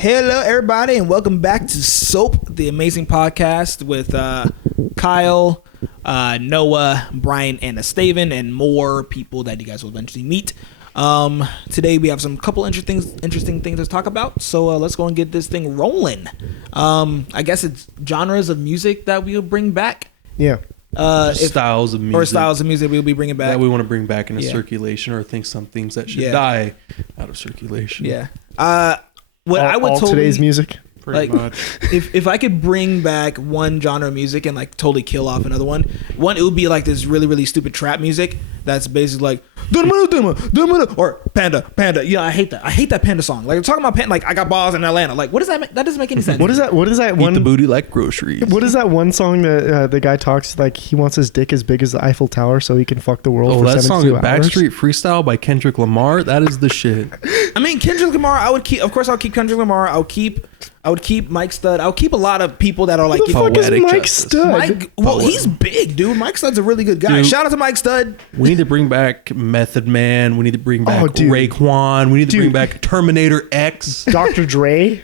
Hello, everybody, and welcome back to Soap, the amazing podcast with Kyle, Noah, Brian, and Estevan, and more people that you guys will eventually meet. Today we have some couple interesting things to talk about, so let's go and get this thing rolling. I guess it's genres of music that we'll bring back. Yeah. Styles of music we'll be bringing back. That we want to bring back into circulation, or think some things that should die out of circulation. Yeah. I would totally, today's music. Pretty much. If I could bring back one genre of music and like totally kill off another one, it would be like this really stupid trap music that's basically like or panda. Yeah, I hate that. I hate that panda song. Like, I'm talking about panda, like I got balls in Atlanta. Like, what does that? That doesn't make any sense. What is that one? Eat the booty like groceries. What is that one song that the guy talks like he wants his dick as big as the Eiffel Tower so he can fuck the world? Oh, for that 72 song, hours? Backstreet Freestyle by Kendrick Lamar. That is the shit. I mean, Kendrick Lamar. I would keep. Of course, I'll keep Kendrick Lamar. I would keep Mike Stud. I'll keep a lot of people that are like, Who the fuck is Mike Stud? He's big, dude. Mike Stud's a really good guy. Dude, shout out to Mike Stud. We need to bring back Method Man. We need to bring back Raekwon. We need to bring back Terminator X. Dr. Dre.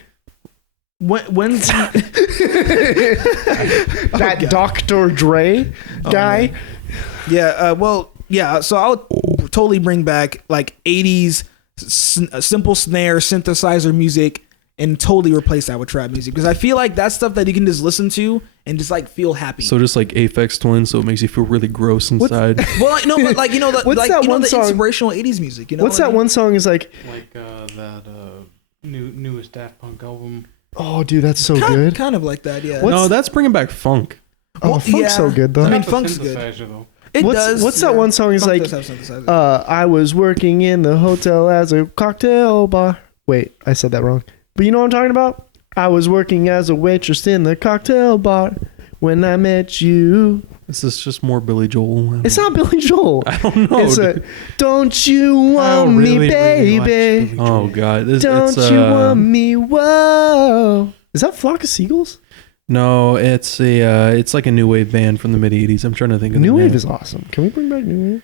When's that Dr. Dre guy? So I'll totally bring back like 80s simple snare synthesizer music and totally replace that with trap music, because I feel like that's stuff that you can just listen to and just like feel happy. So just like Aphex Twin, so it makes you feel really gross inside. The inspirational 80s music. You know, what's that one song is like that newest Daft Punk album. Oh, dude, that's so good. Kind of like that, yeah. No, that's bringing back funk. Oh, funk's so good though. I mean, funk's good. What's that one song is like? I was working in the hotel as a cocktail bar. Wait, I said that wrong. But you know what I'm talking about? I was working as a waitress in the cocktail bar when I met you. This is just more Billy Joel. It's not Billy Joel. I don't know. It's don't you want me, baby? Really oh, God. Don't you want me? Whoa. Is that Flock of Seagulls? No, it's like a new wave band from the mid 80s. I'm trying to think of New Wave is awesome. Can we bring back New Wave?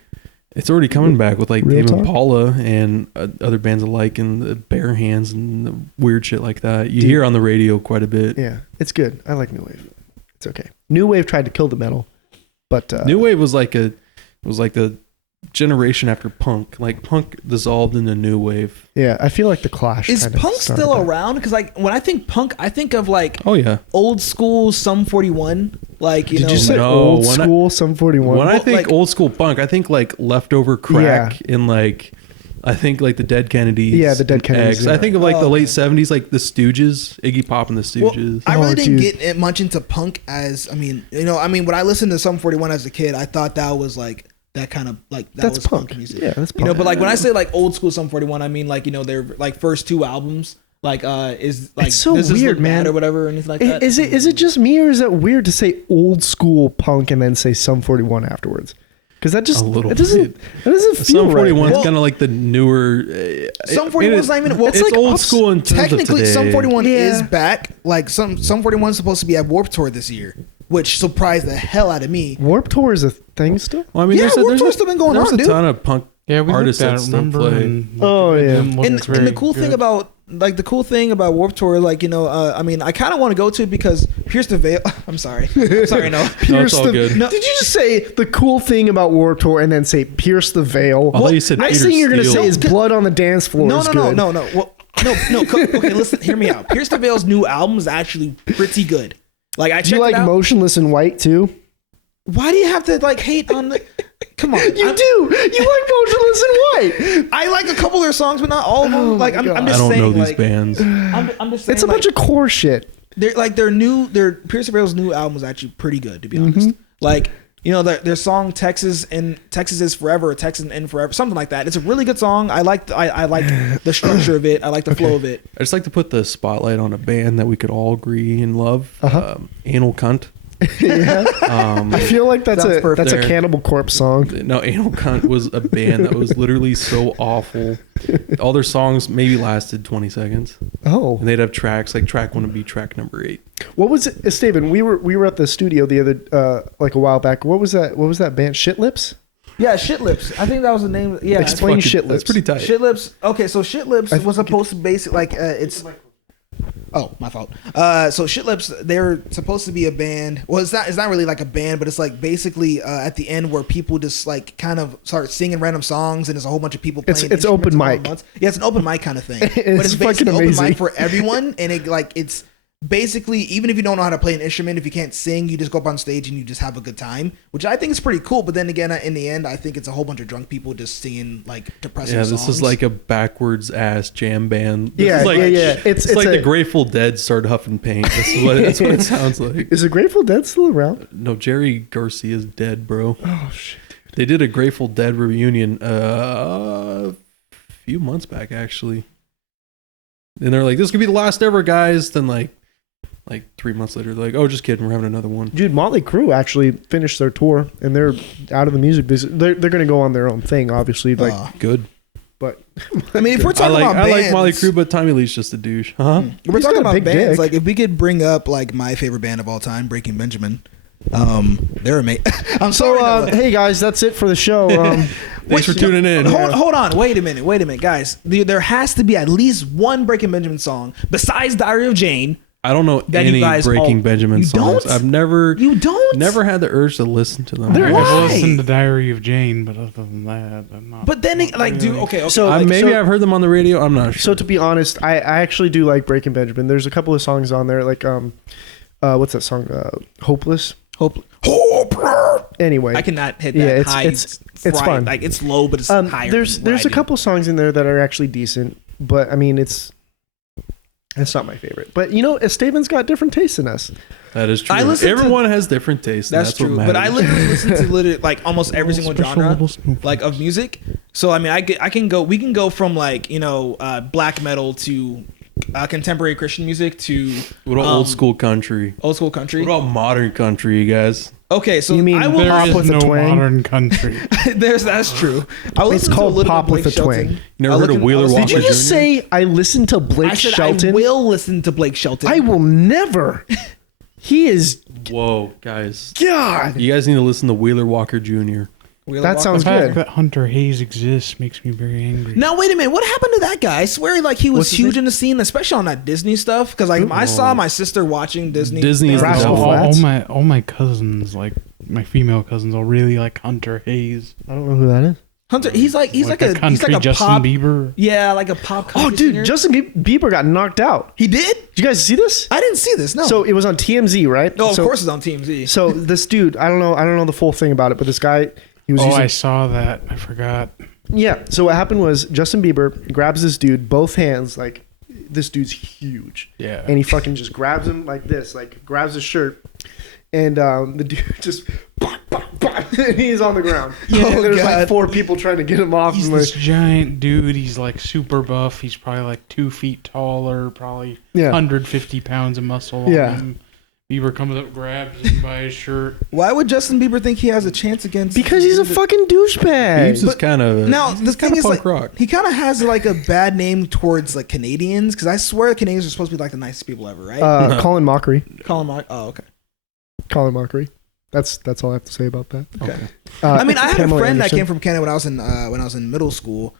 It's already coming back with like Tame Impala and other bands alike, and the Bare Hands and the weird shit like that. You hear on the radio quite a bit. Yeah, it's good. I like New Wave. It's okay. New Wave tried to kill the metal, but New Wave was like the generation after punk. Like punk dissolved into new wave. Yeah, I feel like the Clash. Is punk still around? Because like when I think punk, I think of like old school Sum 41. Like did you say old school Sum 41? When I think old school punk, I think like Leftover Crack and like I think like the Dead Kennedys. Yeah, the Dead Kennedys. I think of like the late 70s, like the Stooges, Iggy Pop and the Stooges. Well, I really didn't get much into punk when I listened to Sum 41 as a kid, I thought that was like that kind of like that's was punk music. Yeah, that's punk. You know, but like when I say like old school Sum 41, I mean like, you know, their like first two albums like is like it's so weird, man, or whatever or anything like that. Is it just me, or is it weird to say old school punk and then say Sum 41 afterwards? Because that just it doesn't feel Sum 41 right. is kind of like the newer. Sum 41 is not even. Well, it's like old school in terms technically, of today. Sum 41 is back. Like Sum 41 is supposed to be at Warped Tour this year, which surprised the hell out of me. Warped Tour is a thing still. Well, I mean, Warped Tour's still been going on, dude. There's a ton of punk artists that still play. And the cool thing about Warped Tour, like, you know, I mean, I kind of want to go to it because Pierce the Veil. I'm sorry, no. It's all good. No. Did you just say the cool thing about Warped Tour and then say Pierce the Veil? I thought you said next thing you're gonna say is Blood on the Dance Floor. No. Well, no. Okay, listen, hear me out. Pierce the Veil's new album is actually pretty good. Like, I checked it out. Do you like Motionless in White too? Why do you have to like hate on the? Come on, you do. You like Motionless in White. I like a couple of their songs, but not all of them. Like I'm just saying. I don't know these like, bands. I'm just saying. It's a bunch of core shit. They're like their Pierce the Veil's new album was actually pretty good, to be honest. Like, you know, their song Texas is Forever, or Texas and Forever, something like that. It's a really good song. I like the structure of it. I like the flow of it. I just like to put the spotlight on a band that we could all agree and love. Anal Cunt. Yeah. I feel like that's a Cannibal Corpse song. No, Anal Cunt was a band that was literally so awful. All their songs maybe lasted 20 seconds. Oh. And they'd have tracks, like track 1 would be track number 8. What was it, Steven? We were at the studio the other like a while back. What was that band? Shit Lips? Yeah, Shit Lips. I think that was the name. Yeah, explain Shit Lips. That's pretty tight. Shit Lips. Okay, so Shit Lips was supposed to basically like it's. Oh, my fault. So Shit Lips, they're supposed to be a band. Well, it's not really like a band, but it's like basically at the end where people just like kind of start singing random songs, and there's a whole bunch of people playing. It's open mic. Yeah, it's an open mic kind of thing. But It's basically fucking amazing. open mic for everyone, and it's basically, even if you don't know how to play an instrument, if you can't sing, you just go up on stage and you just have a good time, which I think is pretty cool. But then again, in the end, I think it's a whole bunch of drunk people just singing like depressing songs. Yeah, this is like a backwards ass jam band. Yeah, like, yeah. It's like the Grateful Dead started huffing paint. That's what it sounds like. Is the Grateful Dead still around? No, Jerry Garcia is dead, bro. Oh shit. They did a Grateful Dead reunion a few months back, actually. And they're like, this could be the last ever, guys. Then like 3 months later, they're like, oh, just kidding, we're having another one. Dude, Motley Crue actually finished their tour, and they're out of the music business. They're going to go on their own thing, obviously. Like, good. But I mean, if we're talking about bands, I like Motley Crue, but Tommy Lee's just a douche. Huh? We're talking about bands. Like, if we could bring up like my favorite band of all time, Breaking Benjamin. They're amazing. I'm sorry. Hey guys, that's it for the show. Thanks for tuning in. Hold on. Wait a minute, guys. There has to be at least one Breaking Benjamin song besides Diary of Jane. I don't know any Breaking Benjamin songs. Don't? I've never never had the urge to listen to them. I've listened to Diary of Jane, but other than that, I'm not. But then, like, dude, okay. So maybe I've heard them on the radio. I'm not sure. So to be honest, I actually do like Breaking Benjamin. There's a couple of songs on there, like what's that song? Hopeless. Anyway, I cannot hit that high. It's fun. Like, it's low, but it's higher. There's a couple songs in there that are actually decent, but I mean it's not my favorite. But you know, Esteban's got different tastes than us. That is true. Everyone has different tastes. That's true. But I literally listen to like almost every single genre like of music. So I mean, we can go from like, you know, black metal to contemporary Christian music to what about old school country? Old school country. What about modern country, you guys? Okay, so you mean there is no modern country? That's true. It's called pop with a twang. You never heard of Wheeler Walker Jr.? Did you just say I listen to Blake Shelton? I will listen to Blake Shelton. I will never. He is. Whoa, guys! God, you guys need to listen to Wheeler Walker Jr. That sounds good. The fact that Hunter Hayes exists makes me very angry. Now wait a minute, what happened to that guy? I swear, like he was huge in the scene, especially on that Disney stuff. Because like I saw my sister watching Disney. All my cousins, like my female cousins, all really like Hunter Hayes. I don't know who that is. Hunter, he's like a Justin pop, Bieber. Yeah, like a pop. Oh, dude, singer. Justin Bieber got knocked out. He did? Did you guys see this? I didn't see this. No. So it was on TMZ, right? No, of course it's on TMZ. So this dude, I don't know the full thing about it, but this guy, he was. I saw that. I forgot. Yeah. So what happened was Justin Bieber grabs this dude, both hands, like this dude's huge. Yeah. And he fucking just grabs him like this, like grabs his shirt, and the dude just. And he's on the ground. Yeah, and there's like 4 people trying to get him off. He's this giant dude. He's like super buff. He's probably like 2 feet taller, probably 150 pounds of muscle on him. Bieber comes up, grabs him by his shirt. Why would Justin Bieber think he has a chance against? Because he's a fucking douchebag. He's kind of now the thing is like rock. He kind of has like a bad name towards like Canadians, because I swear Canadians are supposed to be like the nicest people ever, right? Colin Mockery. Oh, okay. Colin Mockery. That's all I have to say about that. Okay. I mean, I had Pamela a friend Anderson. that came from Canada when I was in middle school.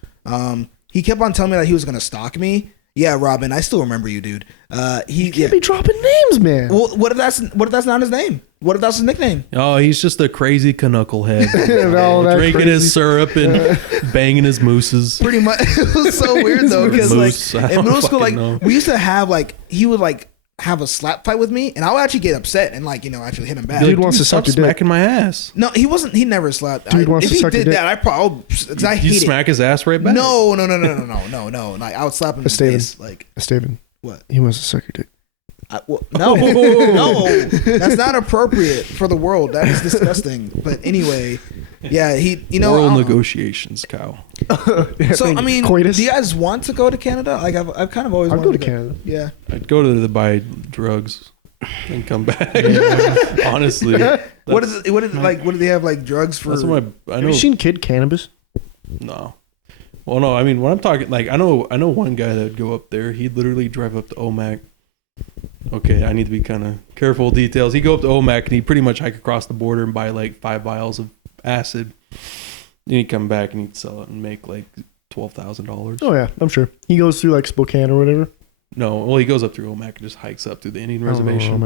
He kept on telling me that he was gonna stalk me. Yeah, Robin, I still remember you, dude. You can't be dropping names, man. Well, what if that's not his name? What if that's his nickname? Oh, he's just a crazy knucklehead. Drinking crazy. his syrup and banging his mooses. Pretty much. It was so weird though, because like in middle school, like we used to have like he would like have a slap fight with me, and I would actually get upset and like, you know, actually hit him back. Dude wants to suck your dick. Smacking my ass. No, he wasn't. He never slapped. Dude wants to suck your dick. If he did that, I probably because I hate You it. smack his ass right back. No. Like I would slap him in the face. Like Steven. What? He wants to suck your dick. No, that's not appropriate for the world. That is disgusting. But anyway, yeah, Oral negotiations, Kyle. So I mean, coitus. do you guys want to go to Canada? Like I've kind of always. I'd wanted go to Canada. Yeah, I'd go to buy drugs and come back. Honestly, what do they have like drugs for? That's what I know. Have you seen Kid Cannabis? No. Well, no. I mean, when I'm talking, like, I know one guy that would go up there. He'd literally drive up to Omak. Okay, I need to be kind of careful with details. He'd go up to Omak and he'd pretty much hike across the border and buy like 5 vials of acid. Then he'd come back and he'd sell it and make like $12,000. Oh yeah, I'm sure. He goes through like Spokane or whatever. No, well, he goes up through Omak and just hikes up through the Indian reservation.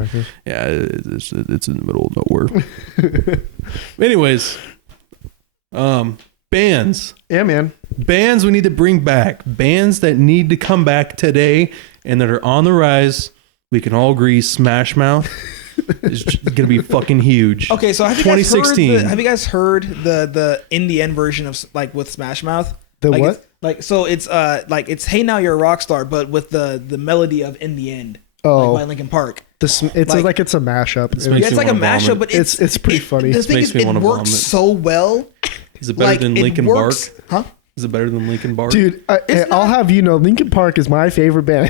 Yeah, it's in the middle of nowhere. Anyways, bands. Yeah, man. Bands we need to bring back. Bands that need to come back today and that are on the rise. We can all agree Smash Mouth is gonna be fucking huge. Okay, so have you guys heard the in the end version of like with Smash Mouth? The like what? It's Hey Now You're a Rock Star, but with the melody of In the End. Oh, by Linkin Park. It's like it's a mashup. It's like a mashup, but it's pretty funny. The thing is, it works so well. Is it better than Linkin Park? Huh? Is it better than Linkin Park? Dude, I'll have you know, Linkin Park is my favorite band.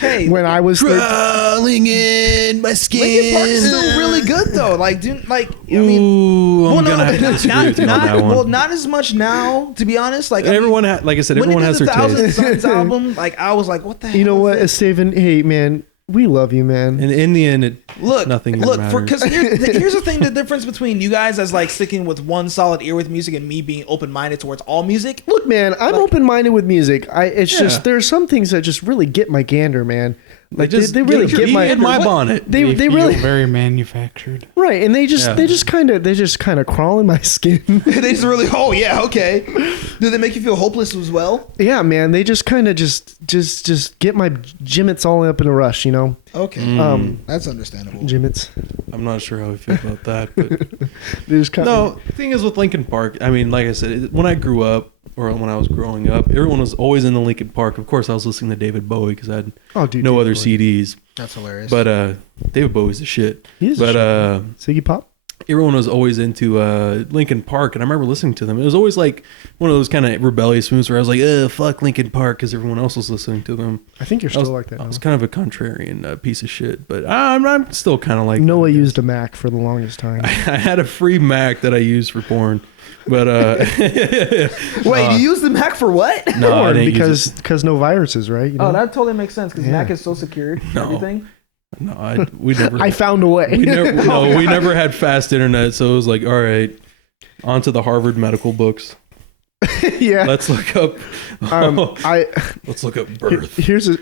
Hey, when I was crawling in my skin. Linkin Park is still really good though. Like, dude, like I mean, Ooh, I'm gonna have to disagree with you on that one. Well, not as much now, to be honest. Like everyone, like I said, everyone has their taste. When it did the Thousand Suns album, like I was like, what the hell? You know what, Steven? Hey, man. We love you, man. And in the end, nothing matters. Because here's the thing: the difference between you guys as like sticking with one solid ear with music and me being open minded towards all music. Look, man, I'm open minded with music. It's just there's some things that just really get my gander, man. Like they really get my bonnet. They really very manufactured, right? And they just kind of crawl in my skin. They just really okay. Do they make you feel hopeless as well? Yeah, man. They just kind of just get my gimmets all up in a rush, you know. Okay, that's understandable. Gimmets. I'm not sure how I feel about that, but they just the thing is with Linkin Park. I mean, like I said, when I grew up. Or when I was growing up, everyone was always in the Linkin Park. Of course, I was listening to David Bowie because I had no other CDs. That's hilarious. But David Bowie's the shit. He is Ziggy Pop? Everyone was always into Linkin Park, and I remember listening to them. It was always like one of those kind of rebellious moves where I was like, fuck Linkin Park, because everyone else was listening to them. I think you're still like that now. I was kind of a contrarian piece of shit, but I'm still kind of like... Noah used a Mac for the longest time. I had a free Mac that I used for porn. But wait, you use the Mac for what? No, I didn't because no viruses, right? You know? Oh, that totally makes sense because Mac is so secured. Everything. No, we never. I found a way. We never had fast internet, so it was like, all right, on to the Harvard medical books. Yeah. Let's look up. Let's look up birth. Here's a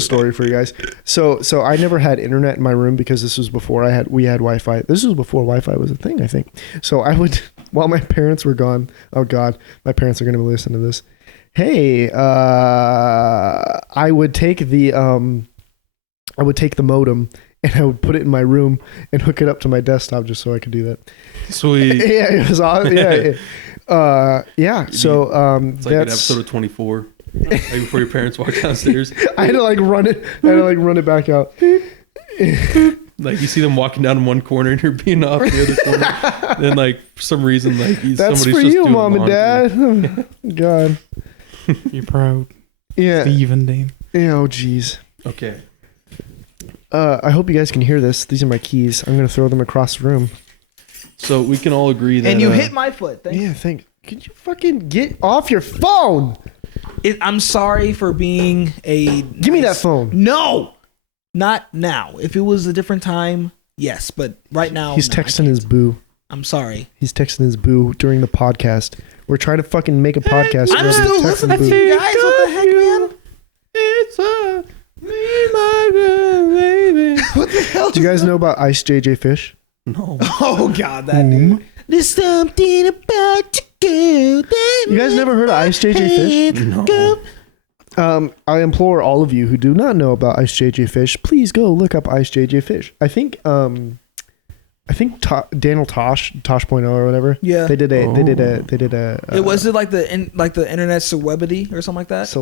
story for you guys. So I never had internet in my room because this was before we had Wi-Fi. This was before Wi-Fi was a thing, I think. So I would, while my parents were gone. Oh God, my parents are going to listen to this. Hey, I would take the modem and I would put it in my room and hook it up to my desktop just so I could do that. Sweet. Yeah, it was awesome. Yeah. So it's like an episode of 24. Like before your parents walk downstairs. I had to run it back out. Like you see them walking down in one corner and you're being off the other corner. Then like for some reason that's somebody's for just you, doing Mom and Dad. God. You're proud. Yeah. Steven Dane. Yeah, oh jeez. Okay. I hope you guys can hear this. These are my keys. I'm gonna throw them across the room. So we can all agree that. And you hit my foot. Thanks. Yeah, Could you fucking get off your phone? I'm sorry for being a. Give me that phone. No, not now. If it was a different time, yes, but right now. He's texting his boo. I'm sorry. He's texting his boo during the podcast. We're trying to fucking make a podcast. I'm still listening to you guys. What the heck, man? It's me, my baby. What the hell? Do you guys know about Ice JJ Fish? No. Oh God, that dude. There's something about you, girl. You guys never heard of Ice JJ Fish? No. I implore all of you who do not know about Ice JJ Fish, please go look up Ice JJ Fish. I think Daniel Tosh.0 or whatever. Yeah. They did a. Was it like the internet celebrity or something like that?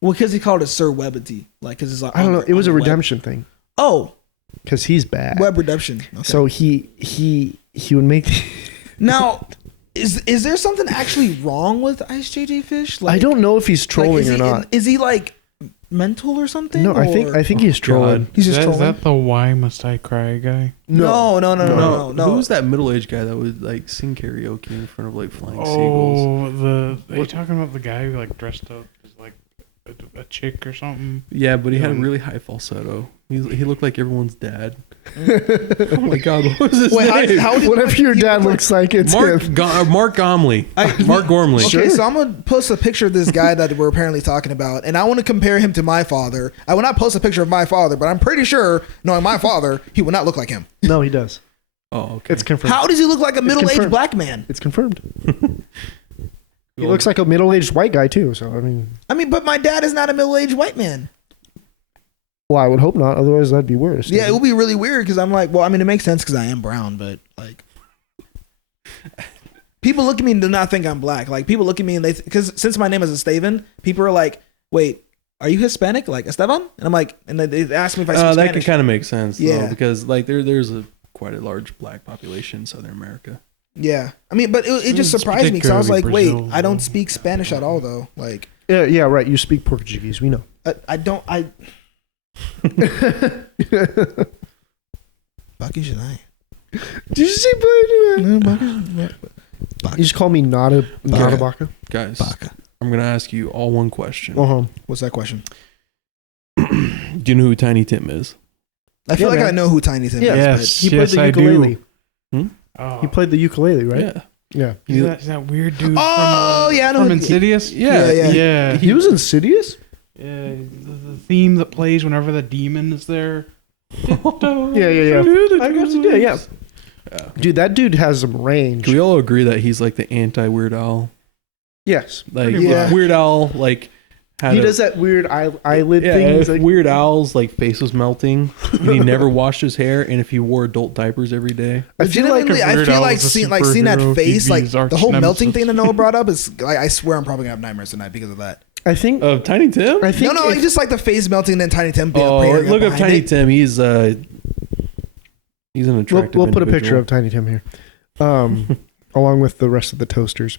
Well, because he called it Sir Webity, like because it's like I don't know. It was a redemption thing. Oh. Because he's bad. Web redemption. Okay. So he would make. Now, is there something actually wrong with Ice JJ Fish? Like, I don't know if he's trolling or not. Is he like mental or something? No, I think he's trolling. He's just trolling. Is that the Why Must I Cry guy? No. Who's that middle-aged guy that would like sing karaoke in front of like flying seagulls? Are you talking about the guy who like dressed up as like a chick or something? Yeah, but he had a really high falsetto. He looked like everyone's dad. Oh my God, what was his name? Whatever your dad looks like, it's him. Mark Gormley. Mark Gormley. Okay, so I'm gonna post a picture of this guy that we're apparently talking about, and I want to compare him to my father. I will not post a picture of my father, but I'm pretty sure, knowing my father, he would not look like him. No, he does. Oh, okay. It's confirmed. How does he look like a middle-aged black man? It's confirmed. He looks like a middle-aged white guy too. So I mean, but my dad is not a middle-aged white man. Well, I would hope not. Otherwise, that'd be worse. Yeah, it would be really weird because I'm like, well, I mean, it makes sense because I am brown, but like, people look at me and do not think I'm black. Like, people look at me and because since my name is Esteban, people are like, wait, are you Hispanic? Like Esteban? And I'm like, and they ask me if I speak Spanish. That can kind of make sense. Yeah, though, because like there's quite a large black population in Southern America. Yeah, I mean, but it just surprised me because I was like, Brazil, wait, I don't speak Spanish at all though. Like, yeah, right. You speak Portuguese. We know. I don't. Bucky should I? Did you see Bucky? You just call me not a Baka. Guys, Baka. I'm gonna ask you all one question. What's that question? Do you know who Tiny Tim is? I feel like I know who Tiny Tim is. Yes, he played the ukulele. Oh. He played the ukulele, right? Yeah. Is that weird dude? Oh, yeah, I know. From Insidious? Yeah. He was Insidious? Yeah, the theme that plays whenever the demon is there. Yeah. I guess he did, yeah. Dude, that dude has some range. Can we all agree that he's like the anti-Weird Al? Yes. Like, Weird Al, like... He does that weird eyelid thing. If Weird Al's like face was melting, and he never washed his hair, and if he wore adult diapers every day, I feel like seeing that face, like the whole melting thing that Noah brought up is. I swear, I'm probably gonna have nightmares tonight because of that. I think of Tiny Tim. I think no, just like the face melting and then Tiny Tim. Look up Tiny Tim. He's an attractive. We'll put a picture of Tiny Tim here, along with the rest of the toasters.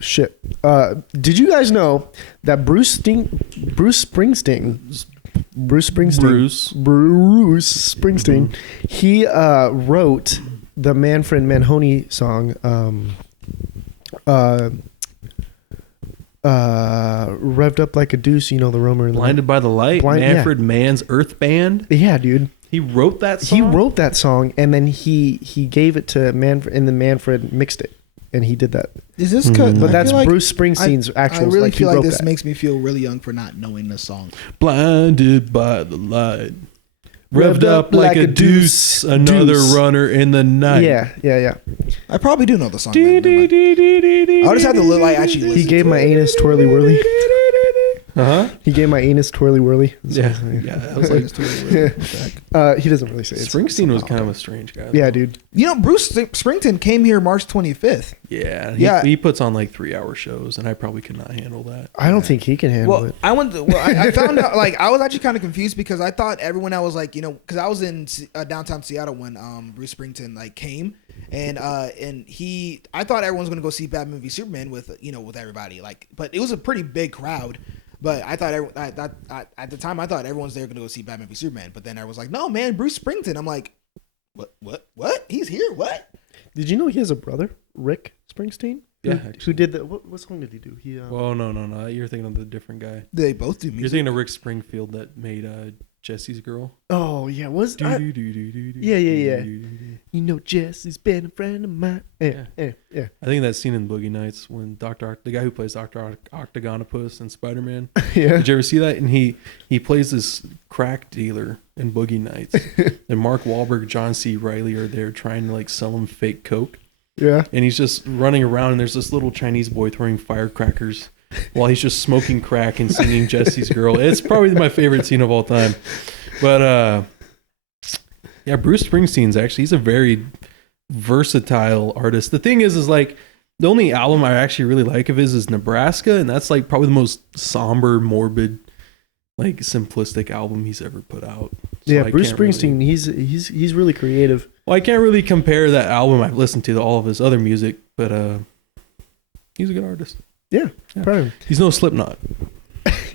Shit. Did you guys know that Bruce Springsteen, he wrote the Manfred Manhoney song, Revved Up Like a Deuce, you know, the Romer and Blinded by the Light, Manfred Mann's Earth Band. Yeah, dude. He wrote that song? He wrote that song, and then he gave it to Manfred, and then Manfred mixed it. And he did that. Is this good? But that's Bruce Springsteen's actual. I really feel like this makes me feel really young for not knowing this song. Blinded by the light, revved up like a deuce, another runner in the night. Yeah. I probably do know the song. I just have to actually listen. He gave my anus twirly whirly. He gave my anus twirly whirly. Yeah. I was like, he doesn't really say it. Springsteen was kind of a strange guy. Yeah, dude. You know, Bruce Springsteen came here March 25th. Yeah. He puts on like 3-hour shows, and I probably could not handle that. I don't think he can handle it. I found out, like, I was actually kind of confused because I thought everyone else was like, you know, because I was in downtown Seattle when Bruce Springsteen like came. And I thought everyone was going to go see Batman v Superman with everybody, like, but it was a pretty big crowd. But I thought at the time I thought everyone's there going to go see Batman v Superman. But then everyone's like, no, man, Bruce Springsteen. I'm like, what? He's here? What? Did you know he has a brother, Rick Springsteen? Yeah. Who did that? What song did he do? Well, no. You're thinking of the different guy. They both do music. You're thinking of Rick Springfield that made Jesse's Girl. Oh, yeah. Yeah. You know Jesse's been a friend of mine. Yeah. I think that scene in Boogie Nights when the guy who plays Dr. Octagonopus in Spider-Man. Yeah. Did you ever see that? And he plays this crack dealer in Boogie Nights. And Mark Wahlberg, John C. Reilly are there trying to like sell him fake coke. Yeah. And he's just running around and there's this little Chinese boy throwing firecrackers while he's just smoking crack and singing Jesse's Girl. It's probably my favorite scene of all time. But yeah, Bruce Springsteen's he's a very versatile artist. The thing is like the only album I actually really like of his is Nebraska, and that's like probably the most somber, morbid, like simplistic album he's ever put out. So yeah, Bruce Springsteen, he's really creative. Well, I can't really compare that album I've listened to all of his other music, but he's a good artist. Yeah. Probably. He's no Slipknot.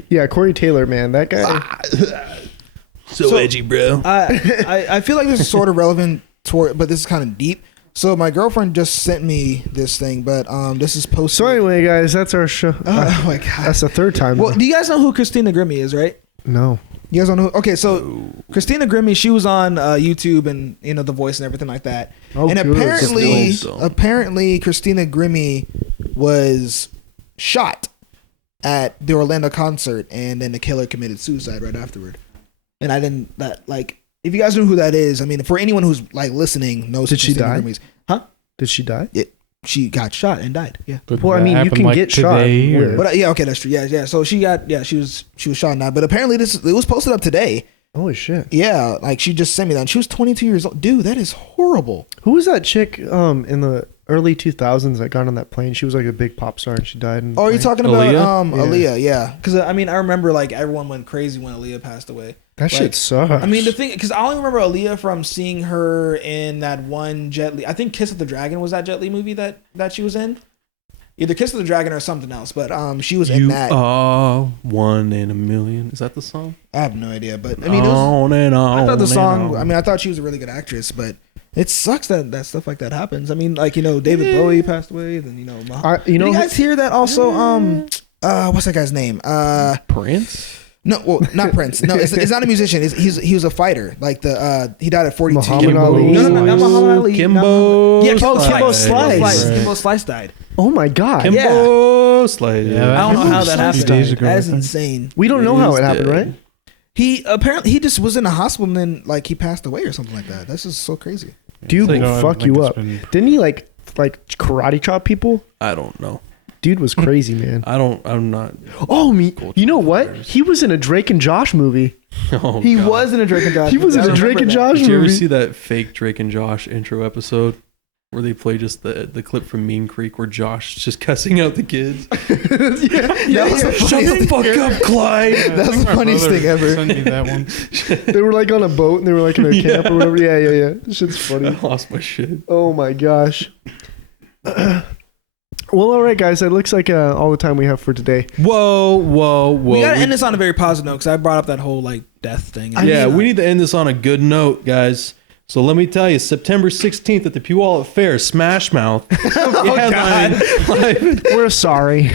Yeah, Corey Taylor, man, that guy. So edgy, bro. I feel like this is sort of relevant but this is kind of deep. So my girlfriend just sent me this thing, but this is posted. So anyway, guys, that's our show. Oh my god, that's the third time. Well, do you guys know who Christina Grimmie is, right? No. You guys don't know? Okay, so Christina Grimmie, she was on YouTube and The Voice and everything like that. Oh, and good. apparently, Christina Grimmie was shot at the Orlando concert, and then the killer committed suicide right afterward. And I didn't if you guys know who that is, I mean, for anyone who's listening knows. Did she die? Huh? Did she die? She got shot and died. Yeah. But Well, I mean, you can get shot. But yeah, okay, that's true. Yeah. So she was shot and died. But apparently it was posted up today. Holy shit. Yeah, she just sent me that. And she was 22 years old. Dude, that is horrible. Who was that chick in the early 2000s that got on that plane? She was like a big pop star and she died. Oh, are you talking about Aaliyah? Yeah. Because I mean, I remember everyone went crazy when Aaliyah passed away. That shit sucks. I mean, the thing, because I only remember Aaliyah from seeing her in that one Jet Li. I think Kiss of the Dragon was that Jet Li movie that she was in. Either Kiss of the Dragon or something else, but she was in that. You are one in a million. Is that the song? I have no idea, but I mean, I thought the song. I mean, I thought she was a really good actress, but it sucks that stuff like that happens. I mean, David Bowie passed away. Then did you guys hear that also? What's that guy's name? Prince. No, well, not Prince. No, it's not a musician. He was a fighter. He died at 42. Muhammad Ali. No, not Muhammad Ali. Kimbo. Yeah, Kimbo Slice. Kimbo Slice died. Oh my god. Kimbo Slice. Yeah, I don't know how that happened. Days ago, That's insane. We don't know how it happened, right? He apparently just was in a hospital and then he passed away or something like that. That's just so crazy. Dude will fuck you up. Didn't he like karate chop people? I don't know. Dude was crazy, man. I'm not. Oh, you know what? He was in a Drake and Josh movie. Oh, he was in a Drake and Josh. He was in a Drake and Josh movie. Did you ever see that fake Drake and Josh intro episode where they play just the clip from Mean Creek where Josh is just cussing out the kids? Shut the fuck up, Clyde. That was the funniest thing ever. Send me that one. They were on a boat and they were in a camp or whatever. Yeah. This shit's funny. I lost my shit. Oh my gosh. Well, all right, guys. That looks like all the time we have for today. Whoa. We gotta end this on a very positive note because I brought up that whole death thing. We need to end this on a good note, guys. So let me tell you, September 16th at the Puyallup Fair, Smash Mouth. Oh, God. We're sorry.